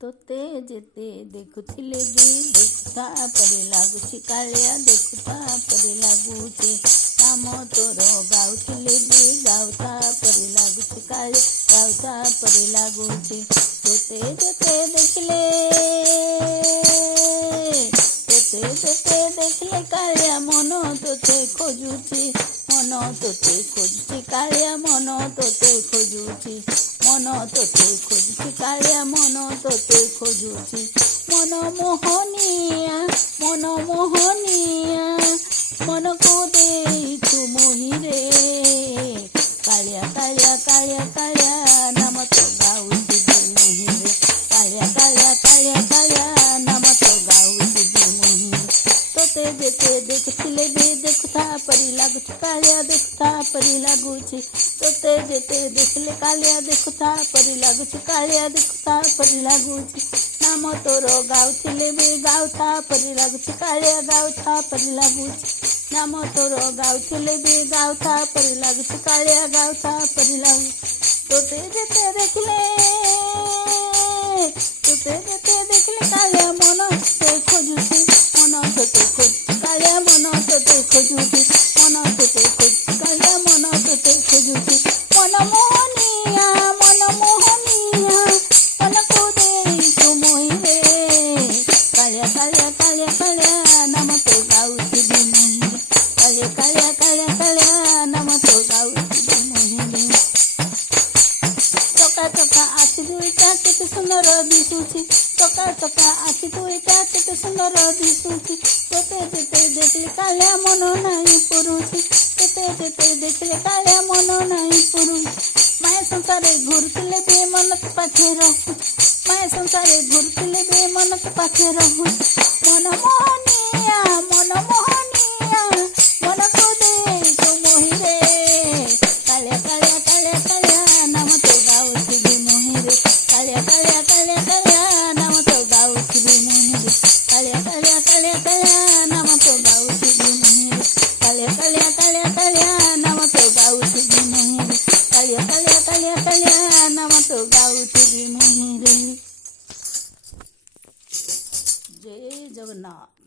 ତୋତେ ଯେତେ ଦେଖୁଥିଲେ ବି ଦେଖୁଥା ପରି ଲାଗୁଛି କାଳିଆ ଦେଖୁଥା ପରି ଲାଗୁଛି କାମ ତୋର ଗାଉଥିଲେ ବି ଗାଉଥା ପରି ଲାଗୁଛି କାଳିଆ ଗାଉଥା ପରି ଲାଗୁଛି ତୋତେ ଯେତେ ଦେଖିଲେ କାଳିଆ ମନ ତୋତେ ଖୋଜୁଛି କାଳିଆ ମନ ତୋତେ ଖୋଜୁଛି କାଳିଆ ମନ ତୋତେ ଖୋଜୁଛି ମନ ମୋହନିଆ ମନକୁ ଦେଇଛୁ ମୋହିରେ କାଳିଆ କାଳିଆ କାଳିଆ କାଳିଆ ନାମ ତ ଗାଉଥିବି ମୋହିରେ କାଳିଆ କାଳିଆ କାଳିଆ କାଳିଆ ନାମ ତ ଗାଉଥିବି ମୋହିରେ ତୋତେ ଯେତେ ଦେଖୁଥିଲେ ବି ଦେଖୁଥା ପରି ଲାଗୁଛି କାଳିଆ ଦେଖୁଥା ପରି ଲାଗୁଛି ତୋତେ ଯେତେ ଦେଖିଲେ କାଳିଆ ଦେଖୁଥା ପରି ଲାଗୁଛି କାଳିଆ ଦେଖୁଥା ପରି ଲାଗୁଛି ନାମ ତୋର ଗାଉଥିଲେ ବି ଗାଉଥା ପରି ଲାଗୁଛି କାଳିଆ ଗାଉଥା ପରି ଲାଗୁଛି ନାମ ତୋର ଗାଉଥିଲେ ବି ଗାଉଥା ପରି ଲାଗୁଛି କାଳିଆ ଗାଉଥା ପରି ଲାଗୁଛି ତୋତେ ଯେତେ ଦେଖିଲେ କାଳିଆ ମନ ତୋତେ ଖୋଜୁଛି କାଳିଆ ମନ ତୋତେ ଖୋଜୁଛି କାଳିଆ ମନ ତୋତେ ଖୋଜୁଛି ମନ ମୋହନିଆ ମନକୁ ଦେଇଛୁ ମୋହିରେ କାଳିଆ କାଳିଆ କାଳିଆ କାଳିଆ ନାମ ତ ଗାଉଥିବି ମୋହିରେ କାଳିଆ କାଳିଆ କାଳିଆ କାଳିଆ ନାମ ତ ଗାଉଥିବି ମୋହିରେ ଚକା ଚକା ଆଖି ଦୁଇଟା କେତେ ସୁନ୍ଦର ଦିଶୁଛି ଚକା ଚକା ଆଖି ଦୁଇଟା କେତେ ସୁନ୍ଦର ଦିଶୁଛି ତୋତେ ଯେତେ ଦେଖିଲେ କାଳିଆ ମନ ନାହିଁ ପୁରୁଛି ତୋତେ ଯେତେ ଦେଖିଲେ କାଳିଆ ମନ ନାହିଁ ପୁରୁଛି ମାୟା ସଂସାରେ ଘୁରୁଥିଲେ ବି ମନ ତ ପାଖେ ରହୁଛି ମାୟା ସଂସାରେ ଘୁରୁଥିଲେ ବି ମନ ତ ପାଖେ ରହୁଛି ମନ ମୋହନିଆ ମନକୁ ଦେଇଛୁ ମୋହିରେ କାଳିଆ କାଳିଆ କାଳିଆ କାଳିଆ ନାମ ତ ଗାଉଥିବି ମୋହିରେ କାଳିଆ କାଳିଆ କାଳିଆ କାଳିଆ ନାମ ତ ଗାଉଥିବି ମୋହିରେ କାଳିଆ କାଳିଆ କାଳିଆ କାଳିଆ ନାମ ତ ଗାଉଥିବି ମୋହିରେ କାଳିଆ କାଳିଆ କାଳିଆ କାଳିଆ ନାମ ତ ଗାଉଥିବି ମୋହିରେ କାଳିଆ କାଳିଆ କାଳିଆ କାଳିଆ ନାମ ତ ଗାଉଥିବି ମୋହିରେ। ଜୟ ଜଗନ୍ନାଥ।